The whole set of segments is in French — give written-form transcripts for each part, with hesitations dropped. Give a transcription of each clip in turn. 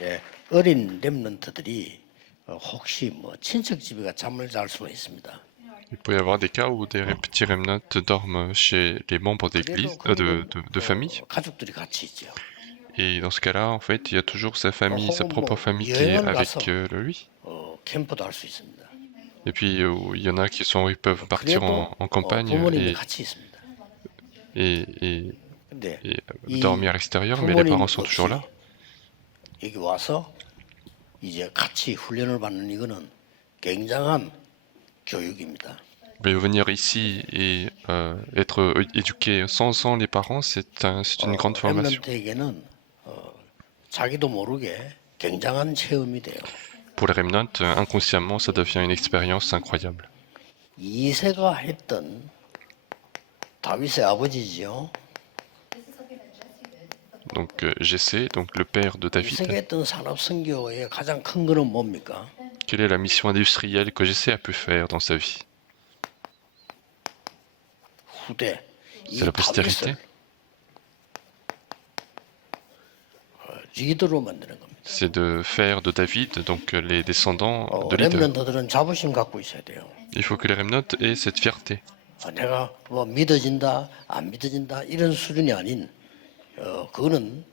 예, 어린 렘넌트들이 혹시 뭐 친척 집에 가 잠을 잘 수가 있습니다. Il peut y avoir des cas où des petits remnants dorment chez les membres 그래도 d'église, 거기는 de famille. 가족들이 같이 있죠. Et dans ce cas-là, en fait, il y a toujours sa famille, sa 혹은 propre 뭐 famille qui est 여행을 avec 가서 lui. 캠프도 할 수 있습니다. Et puis, il y en a ils peuvent partir 그래도 en campagne 부모님이 같이 있습니다. et, et, 근데 et 이 dormir à l'extérieur, mais les 부모님 parents sont 없이 toujours là. 여기 와서 이제 같이 훈련을 받는 이거는 굉장한 교육입니다. Mais venir ici et être éduqué sans les parents, c'est une grande formation. 렘넌트에게는 자기도 모르게 굉장한 체험이 돼요. Pour les remnants, inconsciemment, ça devient une expérience incroyable. 이새가 했던 다윗의 아버지지요. Donc Jessé, donc le père de David, 이새가 했던 산업 선교의 가장 큰 거는 뭡니까? quelle est la mission industrielle que Jessé a pu faire dans sa vie? 후대. 이 C'est la postérité. 다윗을 리더로 만드는 겁니다. C'est de faire de David, donc les descendants de leaders. 렘넌트들은 자부심 갖고 있어야 돼요. Il faut que les remnants aient cette fierté. 내가 뭐 믿어진다, 안 믿어진다 이런 수준이 아닌 그거는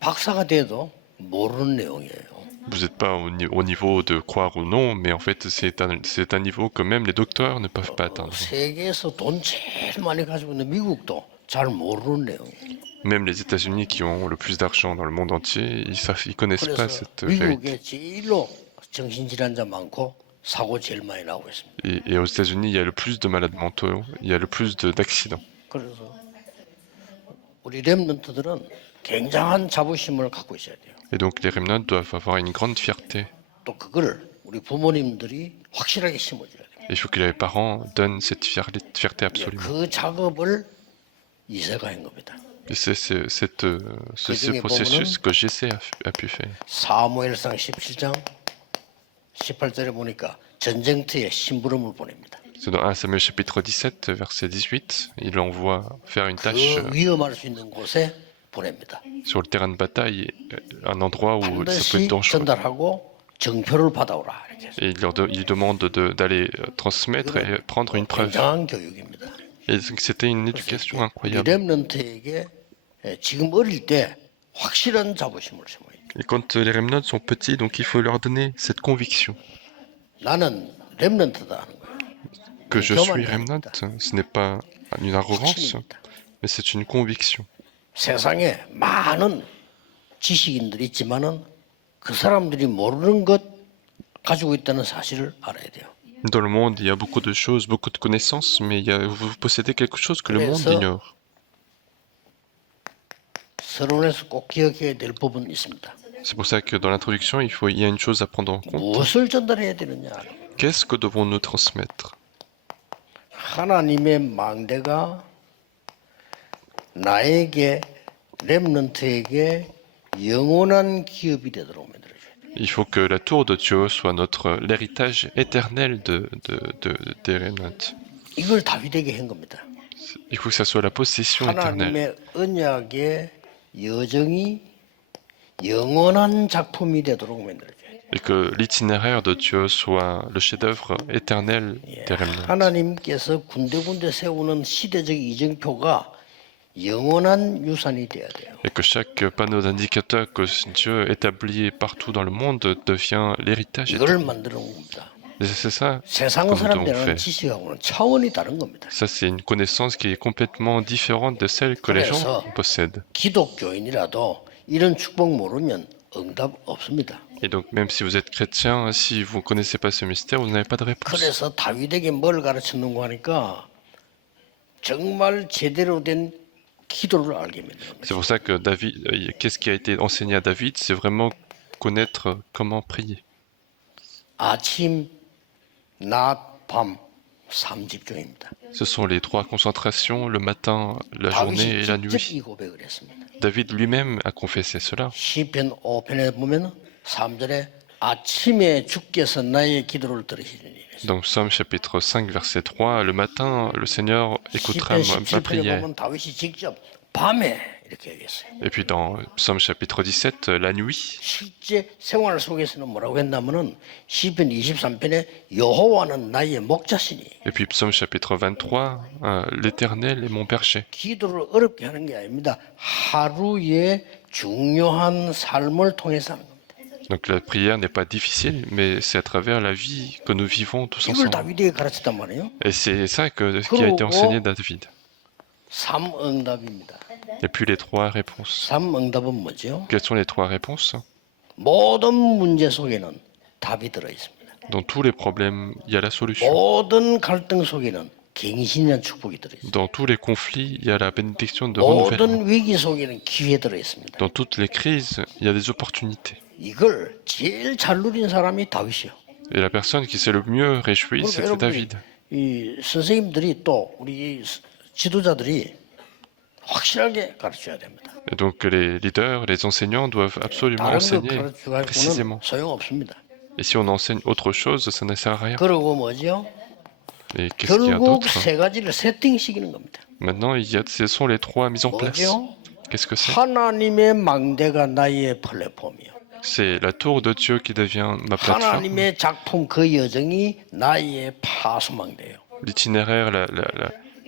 박사가 돼도 모르는 내용이에요. Vous n'êtes pas au niveau de croire ou non, mais en fait c'est un niveau que même les docteurs ne peuvent pas atteindre. 세계에서 돈 제일 많이 가지고 있는 미국도 잘 모르는 내용이에요. Même les États-Unis qui ont le plus d'argent dans le monde entier, ils connaissent pas 그래서 cette vérité. 미국에 제일로 정신질환자 많고 사고 제일 많이 나고 있습니다. Et aux États-Unis, il y a le plus de malades mentaux, il y a le plus d'accidents. 그래서 우리 렘넌트들은 굉장한 자부심을 갖고 있어야 돼요. Et donc les remnants doivent avoir une grande fierté. 또 그걸 우리 부모님들이 확실하게 심어줘야 돼요. Il faut que les parents donnent cette fierté absolue. 그 작업을 이새가 한 겁니다. Et c'est ce processus que Jessé a pu faire. 사무엘상 17장 18절에 보니까 전쟁터에 심부름을 보냅니다. C'est dans 1 Samuel chapitre 17, verset 18, il envoie faire une tâche 그 위험할 수 있는 곳에 보냅니다. sur le terrain de bataille, un endroit où ça peut 반드시 être dangereux. 전달하고 정표를 받아오라. 이렇게 해서. Et il demande d'aller transmettre et prendre une preuve. 굉장한 교육입니다. Et donc c'était une éducation 우리 incroyable. 렘넌트에게 지금 어릴 때 확실한 자부심을 심어야 돼요. Et quand les remnants sont petits, donc il faut leur donner cette conviction 나는 렘넌트다 하는 거예요. que je suis 교만이 remnant. 아닙니다. Ce n'est pas une arrogance, 확신입니다. mais c'est une conviction. 세상에 많은 지식인들이 있지만은 그 사람들이 모르는 것 가지고 있다는 사실을 알아야 돼요. Dans le monde, il y a beaucoup de choses, beaucoup de connaissances, mais vous possédez quelque chose que le monde 그래서 ignore. 서론에서 꼭 기억해야 될 부분이 있습니다. C'est pour ça que dans l'introduction, il y a une chose à prendre en compte. 무엇을 전달해야 되느냐? Qu'est-ce que devons-nous transmettre? 하나님의 망대가 나에게 렘넌트에게 영원한 기업이 되도록 만들어줘야 돼요. Il faut que la tour de Dieu soit l'héritage éternel des remnants. 이걸 다윗에게 한 겁니다. Il faut que ça soit la possession éternelle. 하나님의 언약의 여정이 영원한 작품이 되도록 만들어줘야 돼요. Et que l'itinéraire de Dieu soit le chef-d'œuvre éternel des remnants. 하나님께서 군데군데 세우는 시대적 이정표가 영원한 유산이 돼야 돼요. Et que chaque panneau d'indicateur que Dieu établit partout dans le monde devient l'héritage 이걸 éternel. 만드는 겁니다. Et c'est ça 세상 comme 사람들이 on 하는 fait. 지식하고는 차원이 다른 겁니다. Ça, c'est une connaissance qui est complètement différente de celle que les gens 그래서 possèdent. 기독교인이라도 이런 축복 모르면 응답 없습니다. Et donc, même si vous êtes chrétien, si vous ne connaissez pas ce mystère, vous n'avez pas de réponse. 그래서 다윗에게 뭘 가르쳤는가 하니까 정말 제대로 된 기도를 알게 만드는 거죠. C'est pour ça que David, qu'est-ce qui a été enseigné à David, c'est vraiment connaître comment prier. 아침, 낮, 밤 3집중입니다. Ce sont les trois concentrations, le matin, la journée et la 다윗이 직접 nuit. 이 고백을 했습니다. David lui-même a confessé cela. 시편 5편에 보면 3절에 아침에 주께서 나의 기도를 들으시리니. Dans Psaume chapitre 5, verset 3, le matin, le Seigneur écoutera 시편 ma 17편에 prière. 보면 다윗이 직접 밤에 이렇게 얘기했어요. Et puis dans Psaume chapitre 17, la nuit, 실제 생활 속에서는 뭐라고 했냐면은 시편 23편에 여호와는 나의 목자시니 et puis Psaume chapitre 23, l'Éternel est mon berger. 기도를 어렵게 하는 게 아닙니다. 하루의 중요한 삶을 통해서 하는 겁니다. Donc la prière n'est pas difficile, mais c'est à travers la vie que nous vivons tous 이걸 ensemble. 다윗에게 가르쳤단 말이에요. Et c'est ça qui a été enseigné à David. 3응답입니다. Et puis les trois réponses. 3응답은 뭐죠? Quelles sont les trois réponses? 모든 문제 속에는 답이 들어 있습니다. Dans tous les problèmes, il y a la solution. 모든 갈등 속에는 갱신이란 축복이 들어 있습니다. Dans tous les conflits, il y a la bénédiction de renouvellement. 모든 위기 속에는 기회 들어 있습니다. Dans toutes les crises, il y a des opportunités. 이걸 제일 잘 누린 사람이 다윗이요. Et la personne qui s'est le mieux réjouie, 그러니까 c'était 여러분이 David. 이 선생님들이 또 우리 지도자들이 확실하게 가르쳐야 됩니다. Et donc les leaders, les enseignants doivent absolument 다른 거 enseigner 가르쳐가지고는 précisément. 소용없습니다. Et si on enseigne autre chose, ça ne sert à rien. 그리고 뭐죠? Et qu'est-ce qu'il y a 결국 d'autre? 세 가지를 세팅시키는 겁니다. Maintenant, ce sont les trois mises en place. 뭐죠? Qu'est-ce que c'est? 하나님의 망대가 나의 플랫폼이요. C'est la tour de Dieu qui devient ma plateforme. 하나님의 작품 그 여정이 나의 파수망대요. L'itinéraire,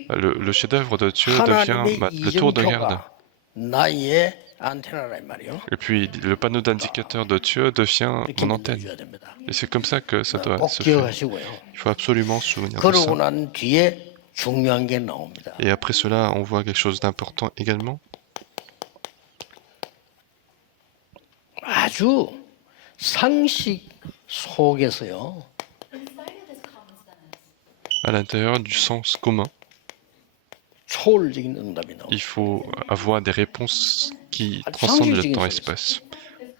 le chef-d'œuvre de Dieu devient 하나님의 le tour de garde. 이정표가 나의 안테나란 말이요. Et puis le panneau d'indicateur de Dieu devient 이렇게 mon antenne. 만들어줘야 됩니다. Et c'est comme ça que ça doit 꼭 se faire. 기억하시고요. Il faut absolument se souvenir de 그러고 ça. 난 뒤에 중요한 게 나옵니다. Et après cela, on voit quelque chose d'important également. 아주 상식 속에서요. À l'intérieur du sens commun, 초월적인 응답이 나옵니다. il faut avoir des réponses qui Ah, transcendent le 상식적인 temps-espace.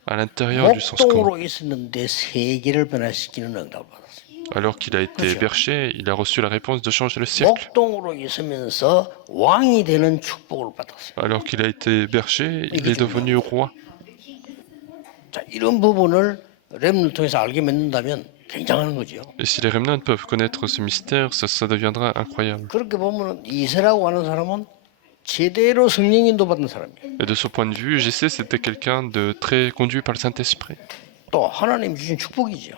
À l'intérieur du sens commun. 목동으로 있었는데 세계를 변화시키는 응답을 받았어요. Alors qu'il a été 그렇죠. berger, il a reçu la réponse de changer le siècle. 목동으로 있으면서 왕이 되는 축복을 받았어요. Alors qu'il a été berger, il est devenu roi. 자, 이런 부분을 렘을 통해서 알게 맺는다면 굉장한 거죠. Et si les remnants peuvent connaître ce mystère, ça deviendra incroyable. 그렇게 보면 이세라고 하는 사람은 제대로 성령 인도받은 사람이에요. Et de ce point de vue, JC, c'était quelqu'un de très conduit par le Saint-Esprit. 또 하나님 주신 축복이죠.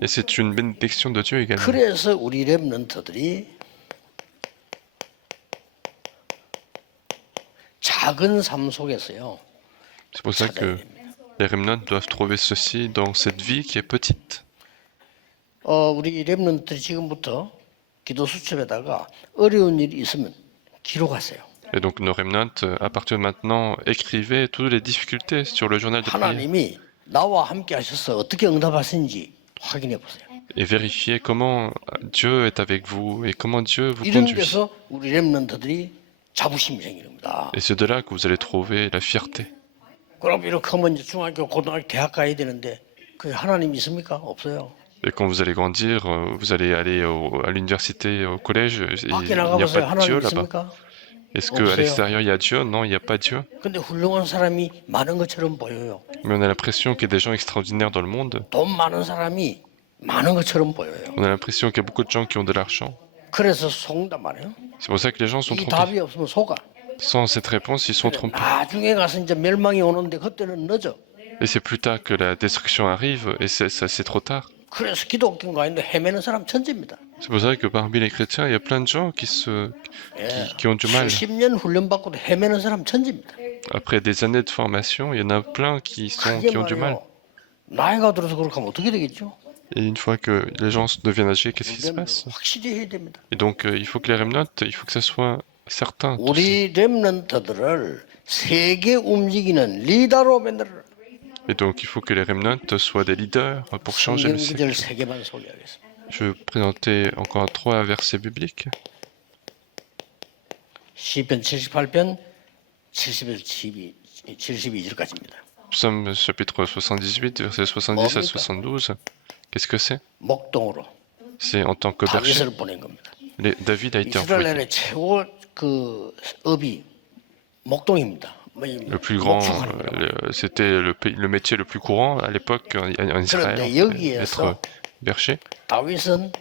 Et c'est une bénédiction de Dieu également. 그래서 우리 렘넌트들이 작은 삶 속에서요. C'est pour ça que les remnants doivent trouver ceci dans cette vie qui est petite. 우리 렘넌트들이 지금부터 기도 수첩에다가 어려운 일이 있으면 기록하세요. Et donc nos remnants, à partir de maintenant, écrivez toutes les difficultés sur le journal de prière 하나님이 나와 함께 하셔서 어떻게 응답하시는지 확인해 보세요. et vérifiez comment Dieu est avec vous et comment Dieu vous 이런 conduit. 데서 우리 렘넌트들이 자부심이 생기는 겁니다. Et c'est de là que vous allez trouver la fierté. 그럼 이렇게 하면 이제 중학교, 고등학교, 대학 가야 되는데 그 하나님 있습니까? 없어요. Et quand vous allez grandir, vous allez aller à l'université, au collège, et il 밖에 n'y a 나가보세요. pas de Dieu 하나님 là-bas. 있습니까? Est-ce qu'à 없어요. l'extérieur il y a Dieu? Non, il n'y a pas Dieu. 근데 훌륭한 사람이 많은 것처럼 보여요. Mais on a l'impression qu'il y a des gens extraordinaires dans le monde. 돈 많은 사람이 많은 것처럼 보여요. On a l'impression qu'il y a beaucoup de gens qui ont de l'argent. 그래서 속는단 말이에요. C'est pour ça que les gens sont 이 trompés. 답이 없으면 속아. Sans cette réponse, ils sont trompés. 나중에 가서 이제 멸망이 오는데 그때는 늦어. Et c'est plus tard que la destruction arrive, et c'est trop tard. 그래서 기독교 가운데 헤매는 사람 천재입니다. C'est pour ça que parmi les chrétiens, il y a plein de gens qui ont du mal. 70년 훈련 받고도 헤매는 사람 천재입니다. Après des années de formation, il y en a plein qui 그게 ont du mal. 말이에요. 나이가 들어서 그렇게 하면 어떻게 되겠죠? Et une fois que les gens deviennent âgés, qu'est-ce qui se passe? 확실히 해야 됩니다. Et donc, il faut que les remnants, il faut que ça soit certain. Tous. 우리 렘넌트들을 세계 움직이는 리더로 만들어라. Et donc, il faut que les remnants soient des leaders pour changer le siècle. 성경구절 세 개만 소개하겠습니다. Je vais présenter encore 3 versets bibliques. 시편 78편 72절까지입니다. Psaume chapitre 78, versets 70 à 72. Qu'est-ce que c'est? 목동으로 C'est en tant que berger. 다윗을 보낸 겁니다. David a été envoyé. 이스라엘의 최고 그 업이 목동입니다. Le plus grand, c'était le métier le plus courant à l'époque en Israël, 그런데 여기에서 être berger. 다윗은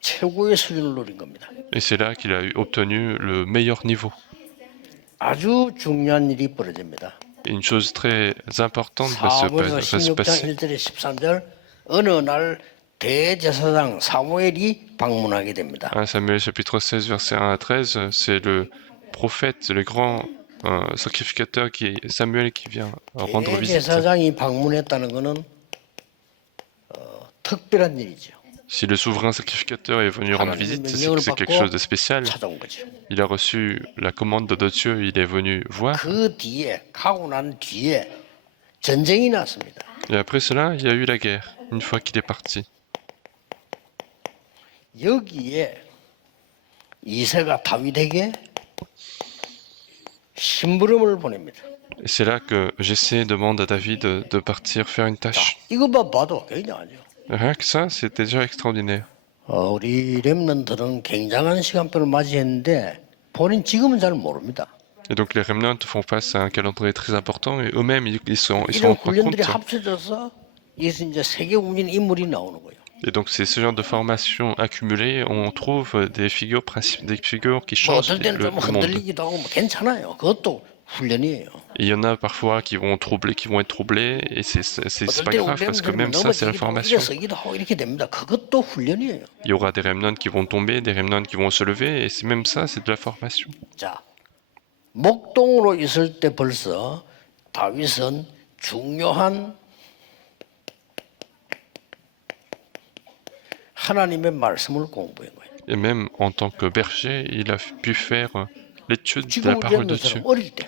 최고의 수준을 노린 겁니다. Et c'est là qu'il a obtenu le meilleur niveau. 아주 중요한 일이 벌어집니다. Et une chose très importante va 사무엘서 se 16장 passer. 1절에 13절 어느 날 대제사장 사무엘이 방문하게 됩니다. 1 Samuel chapitre 16 verset 1 à 13, c'est le prophète, le grand sacrificateur qui est Samuel qui vient rendre visite. 대제사장이 방문했다는 것은 특별한 일이죠. Si le souverain sacrificateur est venu rendre visite, c'est que c'est quelque chose de spécial. 찾아온 거죠. Il a reçu la commande de Dieu, il est venu voir. 그 뒤에 가고 난 뒤에 전쟁이 났습니다. Et après cela, il y a eu la guerre, une fois qu'il est parti. 여기에 이새가 다윗에게 심부름을 보냅니다. Et c'est là que Jessé demande à David de partir faire une tâche. 이것만 봐도 굉장하죠. Rien que ça, c'est déjà extraordinaire. 우리 렘넌트는 굉장한 시간표를 맞이했는데 본인 지금은 잘 모릅니다. Et donc les remnants font face à un calendrier très important et eux-mêmes, ils se 이런 rendent pas 훈련들이 compte. 합쳐져서 여기서 이제 세계 운인 인물이 나오는 거예요. Et donc c'est ce genre de formation accumulée, on trouve des figures des figures qui 뭐 changent 어떨 때는 le 좀 monde. 흔들리기도 하고 뭐 괜찮아요. 그것도 훈련이에요. Et il y en a parfois qui vont troubler, qui vont être troublés, et c'est 어떨 pas 때는 grave parce que 우리 même ça, c'est la 넘어지기도 하고 formation. 일어서기도 하고 이렇게 됩니다. 그것도 훈련이에요. Il y aura des remnants qui vont tomber, des remnants qui vont se lever, et c'est même ça, c'est de la formation. 자, 목동으로 있을 때 벌써 다윗은 중요한 하나님의 말씀을 공부한 거예요. Et même en tant que berger, il a pu faire l'étude de 지금 la 우리 parole de 렘넌트처럼 Dieu. 어릴 때.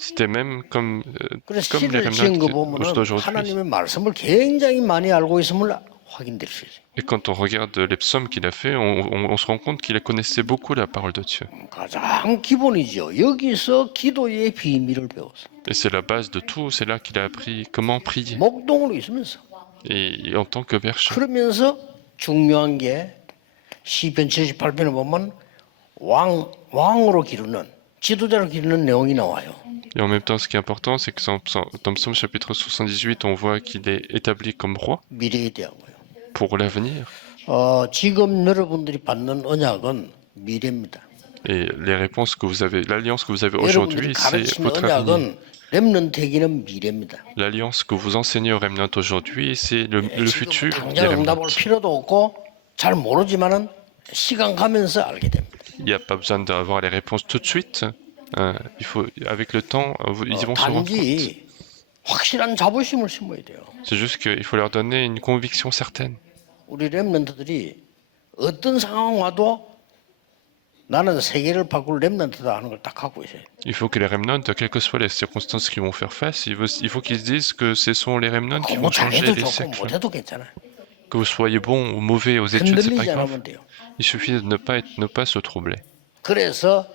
C'était même comme 그래서 les 시를 지은 거 remnants 보면은 d'aujourd'hui. 하나님의 말씀을 굉장히 많이 알고 있음을 확인될 수 있어요. Et quand on regarde les psaumes qu'il a fait, on se rend compte qu'il connaissait beaucoup la parole de Dieu. 가장 기본이죠. 여기서 기도의 비밀을 배웠어. Et c'est la base de tout, c'est là qu'il a appris comment prier. 목동으로 있으면서. Et en tant que berger. 그러면서 중요한 게 시편 78편에 보면 왕으로 기르는 지도자로 기르는 내용이 나와요. Et en même temps, ce qui est important, c'est que dans Psaume chapitre 78, on voit qu'il est établi comme roi 미래에 대한 거예요. pour l'avenir. 지금 여러분들이 받는 언약은 미래입니다. Et les réponses que vous avez, l'alliance que vous avez 여러분들이 aujourd'hui, c'est 가르치는 votre avenir. 언약은 렘넌트에게는 미래입니다. L'alliance que vous enseignez aux remnants aujourd'hui, c'est le futur des 당장 응답할 remnants. 필요도 없고 잘 모르지만은 시간 가면서 알게 됩니다. Il n'y a pas besoin d'avoir les réponses tout de suite. Il faut, avec le temps, ils vont se rendre compte. 단지 확실한 자부심을 심어야 돼요. C'est juste qu'il faut leur donner une conviction certaine. 우리 렘넌트들이 어떤 상황 와도 나는 세계를 바꿀 렘넌트다 하는 걸 딱 갖고 있어요. Il faut que les remnants, quelles que soient les circonstances qu'ils vont faire face, il faut qu'ils se disent que ce sont les remnants qui 공부 vont changer 잘해도 les 좋고 siècles. 못해도 괜찮아요. Que vous soyez bon ou mauvais aux études, c'est pas 흔들리지 grave. 않으면 돼요. Il suffit de ne pas se troubler. 그래서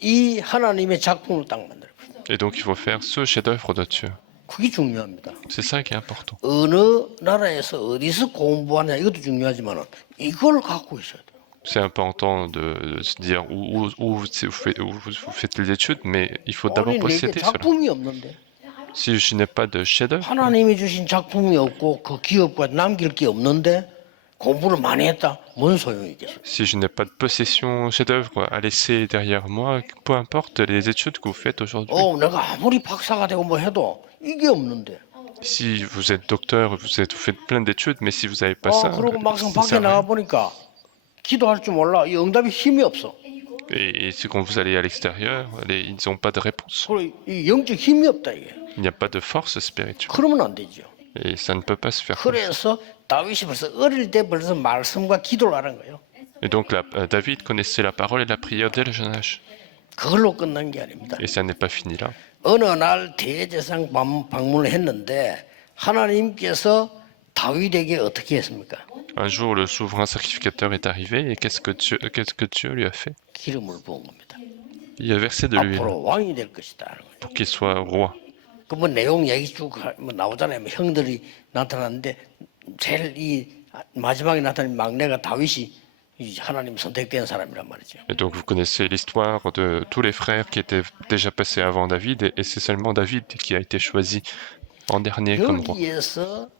이 하나님의 작품을 딱 만들어요. Et donc il faut faire ce chef-d'œuvre de Dieu. 그게 중요합니다. C'est ça qui est important. 어느 나라에서 어디서 공부하냐 이것도 중요하지만 이걸 갖고 있어야 돼요. C'est important de se dire où vous faites les études, mais il faut d'abord 아니 내게 posséder cela. 작품이 없는데 Si je n'ai pas de chef-d'œuvre, 하나님이 주신 작품이 없고 그 기업과 남길 게 없는데 공부를 많이 했다. 뭔 소용이 있겠어요? si je n'ai pas de possession chef-d'œuvre à laisser derrière moi, peu importe les études que vous faites aujourd'hui. 내가 아무리 박사가 되고 뭐 해도 이게 없는데. Si vous êtes docteur, vous faites plein d'études, mais si vous n'avez pas ça, 그러고 막상 ça 밖에 sert à 나가 rien. 보니까 기도할 줄 몰라. 이 응답이 힘이 없어. Et c'est quand vous allez à l'extérieur, ils n'ont pas de réponse. 그리고 이 영적 힘이 없다 이게. Il n'y a pas de force spirituelle. 그러면 안 되죠. Et ça ne peut pas se faire comme ça. 그래서 다윗이 벌써 어릴 때 벌써 말씀과 기도를 하는 거예요. Et donc David connaissait la parole et la prière dès le jeune âge. 그걸로 끝난 게 아닙니다. Et ça n'est pas fini là. 어느 날 대제사장 방문을 했는데 하나님께서 다윗에게 어떻게 했습니까? Un jour, le souverain sacrificateur est arrivé et qu'est-ce que Dieu lui a fait? 기름을 부은 겁니다. Il a versé de l'huile 앞으로 왕이 될 것이다. 하는 거예요. pour qu'il soit roi. 그 뭐 내용 얘기 쭉 나오잖아요. 뭐 형들이 나타났는데 제일 이 마지막에 나타난 막내가 다윗이 이 하나님 선택된 사람이란 말이죠. Et donc vous connaissez l'histoire de tous les frères qui étaient déjà passés avant David et c'est seulement David qui a été choisi en dernier comme roi. 여기에서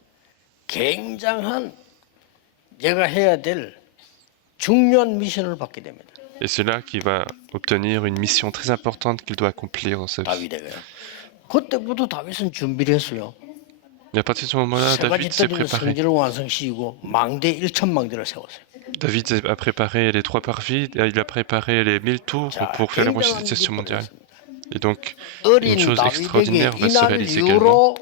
굉장한 제가 해야 될 중요한 미션을 받게 됩니다. Et c'est là qu'il va obtenir une mission très importante qu'il doit accomplir dans sa vie. 다윗에게요. 그때부터 다윗은 준비를 했어요. Et à partir de ce moment-là, 세 가지 David s'est 떨리는 préparé. 성전을 완성시키고 망대 1,000망대를 세웠어요. David a préparé les 3 parvis, il a préparé les 1000 tours 자, pour faire la 굉장한 civilisation 일이 mondiale. 벌어졌습니다. Et donc, 어린 une chose 다윗에게 extraordinaire va se 이날 réaliser également. 이후로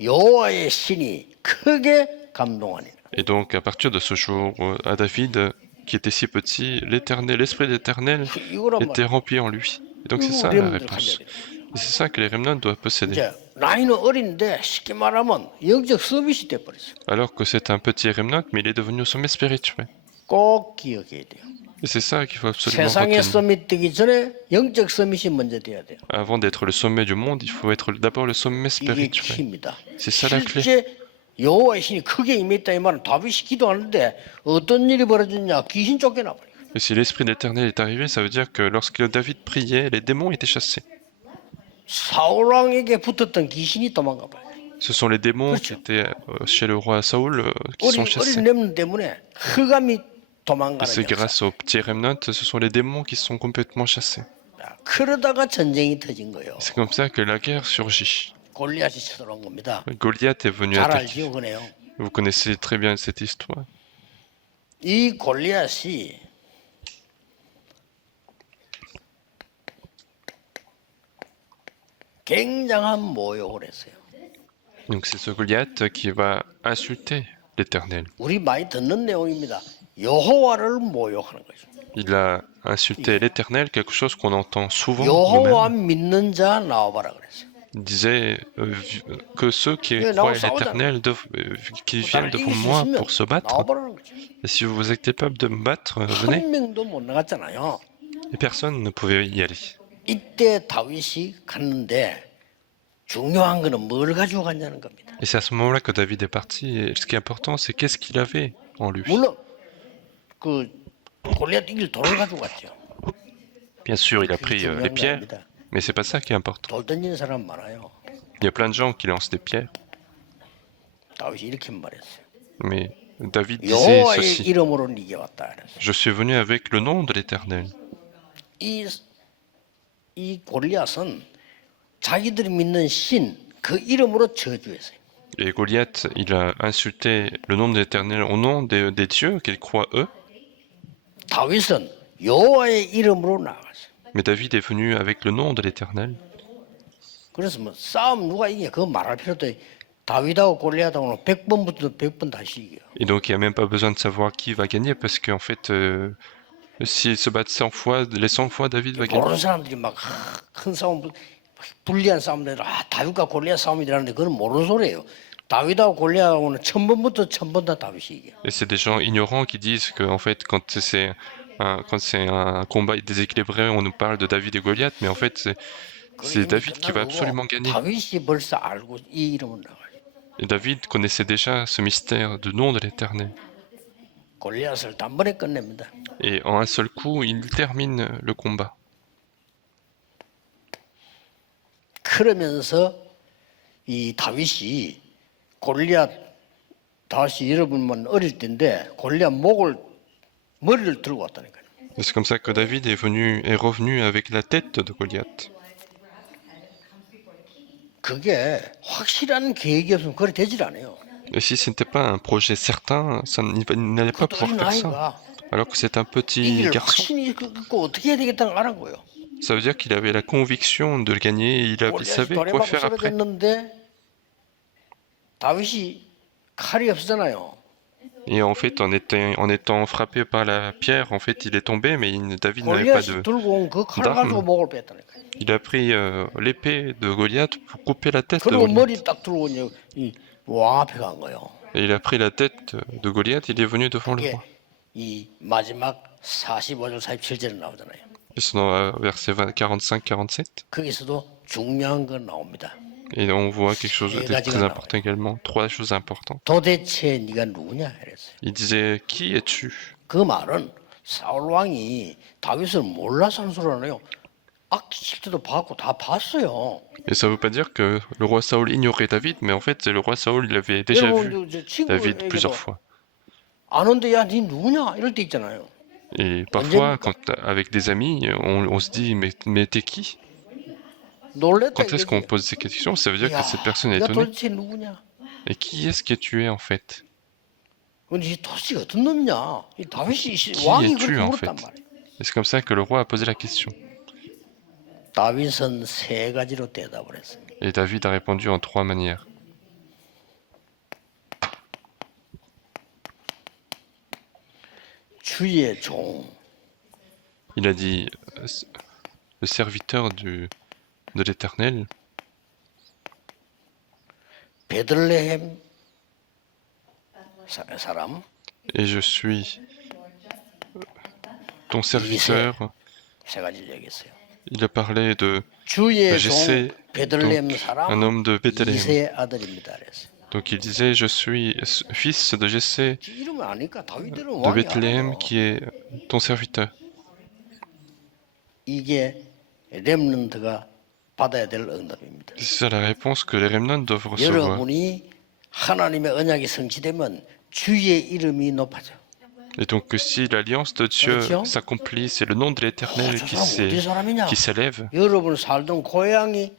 여호와의 신이 크게 감동하니라. Et donc, à partir de ce jour, à David, qui était si petit, l'Esprit de l'Éternel 이거란 était 말이에요. rempli en lui. Et donc, c'est 이거 ça la 렘들 réponse. 가져야 돼요. Et c'est ça que les remnants doivent posséder. 이제 나이는 어린데 쉽게 말하면 영적 서밋이 돼버렸어요. Alors que c'est un petit remnant, mais il est devenu au sommet spirituel. 꼭 기억해야 돼요. Et c'est ça qu'il faut absolument 세상의 retenir. 서밋 되기 전에 영적 서밋이 먼저 돼야 돼요. Avant d'être le sommet du monde, il faut être d'abord le sommet 이게 spirituel. 키입니다. C'est ça la clé. 실제 여호와의 신이 크게 임했다 이 말은 다윗이 기도하는데 어떤 일이 벌어졌냐? 귀신 쫓겨나 버려요. Et si l'Esprit de l'Éternel est arrivé, ça veut dire que lorsque David priait, les démons étaient chassés. 사울 왕에게 붙었던 귀신이 도망가 버려요. Ce sont les démons qui étaient chez le roi Saoul qui sont chassés. 어린 렘 때문에 흑암이 Et 도망가는 c'est 역사. grâce au petit remnant, ce sont les démons qui sont complètement chassés. 그러다가 전쟁이 터진 거예요. C'est comme ça que la guerre surgit. 골리앗이 쳐들어온 겁니다. Goliath est venu 잘 attaquer. 알지요, 그네요. Vous connaissez très bien cette histoire. 이 골리앗이 굉장한 모욕을 했어요. Donc c'est ce Goliath qui va insulter l'Éternel. 우리 많이 듣는 내용입니다. 여호와를 모욕하는 거죠. Il a insulté l'Éternel, quelque chose qu'on entend souvent 여호와 nous-mêmes. 믿는 자 나와봐라 그랬어요. Il disait que ceux qui 네, croient à 나와 l'Éternel, qui viennent 나를 devant 이길 수 moi 있으면 pour se battre. 나와보라는 거죠. Et si vous êtes capable de me battre, venez. 한 명도 못 나갔잖아요. Et personne ne pouvait y aller. 이때 다윗이 갔는데 중요한 거는 뭘 가지고 갔냐는 겁니다. Et c'est à ce moment-là que David est parti. Et ce qui est important, c'est qu'est-ce qu'il avait en lui. 물론 그 골리앗 이길 돌을 가지고 갔죠. Bien sûr, il a 그게 pris les 중요한 거 pierres, 아닙니다. mais c'est pas ça qui est important. 돌 던지는 사람 많아요. Il y a plein de gens qui lancent des pierres, 다윗이 이렇게 말했어요. mais David disait 여호와의 ceci. 이름으로 네게 왔다 그랬어요. Je suis venu avec le nom de l'Éternel. 이 골리앗은 자기들이 믿는 신 그 이름으로 저주했어요. Et Goliath, il a insulté le nom de l'Éternel au nom des dieux qu'ils croient eux. 다윗은 여호와의 이름으로 나갔어요. Mais David est venu avec le nom de l'Éternel. 그래서 뭐 싸움 누가 이겨 그거 말할 필요도 없어요. 다윗하고 골리앗하고는 100번부터 100번 다시 이겨요. Et donc il n'y a même pas besoin de savoir qui va gagner parce qu'en fait, s'ils se battent 100 fois, les 100 fois, David va gagner. 모르는 사람들이 막 큰 싸움, 불리한 싸움들, 다윗과 골리앗 싸움이라는데 그건 모르는 소리예요. 다윗하고 골리앗하고는 1000번부터 1000번 다 다윗이 이겨요. Et c'est des gens ignorants qui disent que en fait, quand c'est un combat déséquilibré, on nous parle de David et Goliath, mais en fait, c'est David qui va absolument gagner. 다윗이 벌써 알고 이 이름을 나가요. Et David connaissait déjà ce mystère du nom de l'Éternel. 골리앗을 단번에 끝냅니다. Et en un seul coup, il termine le combat. 그러면서 이 다윗이 골리앗 다시 여러분만 어릴 때인데 골리앗 머리를 들고 왔다니까요. Et c'est comme ça que David est revenu avec la tête de Goliath. 그게 확실한 계획이 없으면 그래 되질 않아요. Et si ce n'était pas un projet certain, il n'allait pas 그것도 pouvoir 어린 faire ça. 아이가 Alors que c'est un petit 이길 garçon. 확신이 있고 어떻게 해야 되겠다는 걸 알은 거예요. Ça veut dire qu'il avait la conviction de le gagner et il 골리앗이 savait 돌에 quoi 맞고 faire après. 쓰러졌는데 다윗이 칼이 없잖아요. Et en fait, en étant frappé par la pierre, en fait, il est tombé, mais David n'avait pas 골리앗이 de... 들고 온 그 칼을 d'arme. 가지고 목을 뺐다니까요. Il a pris l'épée de Goliath pour couper la tête de 그리고 Goliath. 머리 딱 들고 온 이 왕 앞에 간 거예요. Et il a pris la tête de Goliath, il est venu devant le 이게 roi. 이 마지막 45절 47절에 나오잖아요. Et c'est dans verset 45-47. 거기서도 중요한 건 나옵니다. Et on voit quelque chose de 세 가지가 très 나와요. important également. 3 choses importantes. 도대체 네가 누구냐 이랬어요. Il disait, qui es-tu? 그 말은 사울 왕이 다윗을 몰라서 하는 소리 하네요. 악칠 때도 봤고 다 봤어요. Et ça veut pas dire que le roi Saoul ignorait David, mais en fait, c'est le roi Saoul, il avait déjà vu 여러분 저 David 친구에게도 plusieurs fois. 아는데 야 네 누구냐 이럴 때 있잖아요. Et parfois, 언제입니까? avec des amis, on se dit, mais t'es qui? 놀랬다 Quand est-ce qu'on 이거지. pose ces questions? Ça veut dire que 야, cette personne est 네가 étonnée. 도대체 누구냐? Et qui est-ce que tu es en fait? 근데 이 도대체 어떤 놈이냐? 이 다윗이 Qui 왕이 es-tu 그렇게 en 물었단 fait? 말이야. Et c'est comme ça que le roi a posé la question. 다윗은 세 가지로 대답을 했습니다. Et David a répondu en 3 manières. 주의 종, Il a dit, le serviteur de l'Éternel, 베들레헴 사람, et je suis ton serviteur. 세 가지를 얘기했어요. Il a parlé de 주의 종 Jessé, 베들레헴 donc 사람 un homme de Bethléem. 이세 아들입니다. 그랬어요. Donc il disait, je suis fils de Jessé 이름을 아니까 다윗들은 de 왕이 Bethléem 알아요. qui est ton serviteur. 이게 렘넌트가 받아야 될 응답입니다. C'est ça la réponse que les remnants doivent recevoir. 여러분이 하나님의 언약이 성취되면 주의 이름이 높아져. Et donc si l'alliance de Dieu s'accomplit, c'est le nom de l'Éternel 저 사람 어디 사람이냐? qui s'élève. 여러분 살던 고향이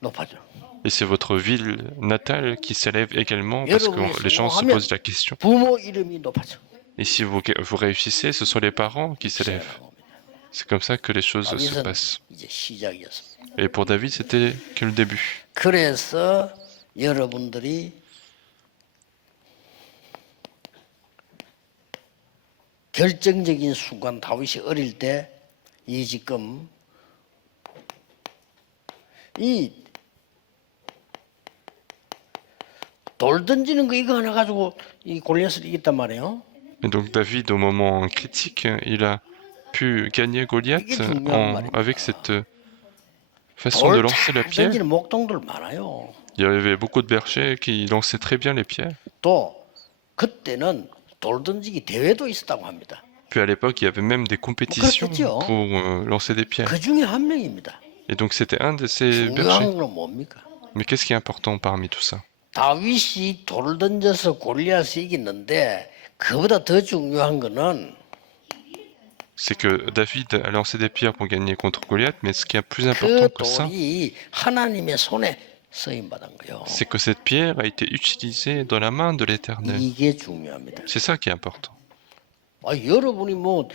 높아져. Et c'est votre ville natale qui s'élève également parce que les gens se posent la question. 부모 이름이 높아져. Et si vous réussissez, ce sont les parents qui s'élèvent. C'est comme ça que les choses se passent. 이제 시작이었습니다. Et pour David, c'était que le début. 그래서 여러분들이 결정적인 순간 다윗이 어릴 때 이 지금 이 돌 던지는 거 이거 하나 가지고 이 골리앗을 이겼단 말이에요. Et donc David, au moment critique, il a pu gagner Goliath avec cette façon de 돌 lancer la 잘 pierre. 던지는 목동들 많아요. Il y avait beaucoup de bergers qui lançaient très bien les pierres. 또 그때는 돌 던지기 대회도 있었다고 합니다. Puis à l'époque, il y avait même des compétitions pour lancer des pierres. 그 중에 한 명입니다. Et donc c'était un de ces bergers. 중요한 건 뭡니까? Mais qu'est-ce qui est important parmi tout ça? 다윗이 돌을 던져서 골리앗을 이겼는데 그보다 더 중요한 거는 C'est que David a lancé des pierres pour gagner contre Goliath, mais ce qui est plus 그 important que ça, 돌이 하나님의 손에 쓰임 받은 거예요. c'est que cette pierre a été utilisée dans la main de l'Éternel. 이게 중요합니다. C'est ça qui est important. 여러분이 뭐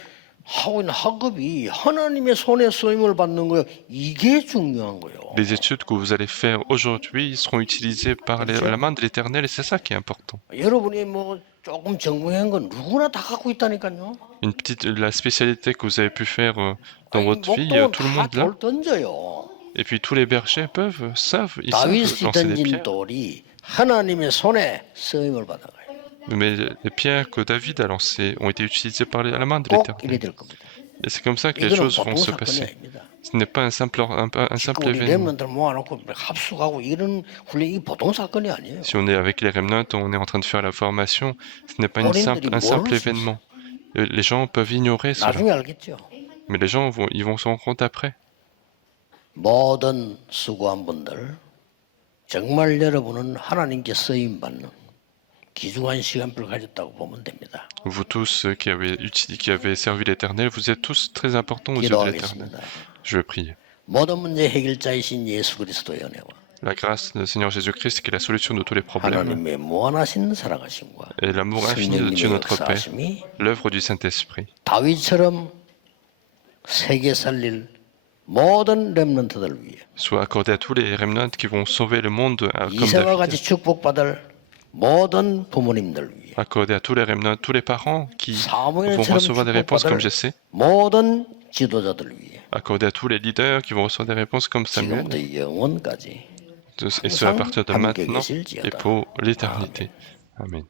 하고 있는 학업이 하나님의 손에 쓰임을 받는 거예요. 이게 중요한 거예요. Les études que vous allez faire aujourd'hui seront utilisées par la main de l'Éternel et c'est ça qui est important. 여러분이 뭐 조금 정보한 건 누구나 다 갖고 있다니까요. La spécialité que vous avez pu faire dans votre vie, tout le monde l'a. 돌 던져요. Et puis tous les bergers savent, ils savent 다윗이 lancer des 던진 pierres. 돌이 하나님의 손에 쓰임을 받은 거예요. Mais les pierres que David a lancées ont été utilisées par la main de 꼭 l'Éternel. 이래 될 겁니다. Et c'est comme ça que les 이거는 choses vont 보통 se 사건이 passer. 아닙니다. Ce n'est pas un simple 지금 우리 événement. 렘넌트를 모아놓고 합숙하고 이런 훈련이 보통 사건이 아니에요. Si on est avec les remnants, on est en train de faire la formation, ce n'est pas un simple événement. Les gens peuvent ignorer cela, 나중에 알겠죠. mais les gens ils vont s'en rendre compte après. 모든 수고한 분들 정말 여러분은 하나님께 쓰임 받는 귀중한 시간표를 가졌다고 보면 됩니다. Vous tous qui avez servi l'Éternel, vous êtes tous très importants aux yeux de l'Éternel. 기도하겠습니다. Je vais prier. 모든 문제 해결자이신 예수 그리스도의 은혜와 La grâce du Seigneur Jésus-Christ qui est la solution de tous les problèmes 하나님의 무한하신 사랑하심과 et l'amour infini de Dieu 성령님의 notre Père, 역사하심이 l'œuvre du Saint-Esprit, 다윗처럼 세계 살릴 모든 렘넌트들 위해 soit accordé à tous les remnants qui vont sauver le monde comme 이세와 같이 David, 축복받을 모든 부모님들 위해 accordé à tous les remnants, tous les parents qui vont 사무엘처럼 recevoir des réponses comme 축복받을 Jessé, 모든 지도자들 위해 accordé à tous les leaders qui vont recevoir des réponses comme Samuel, 지금부터 영원까지 et ce à partir de 함께 maintenant 계실지어다. et pour l'éternité. Amen.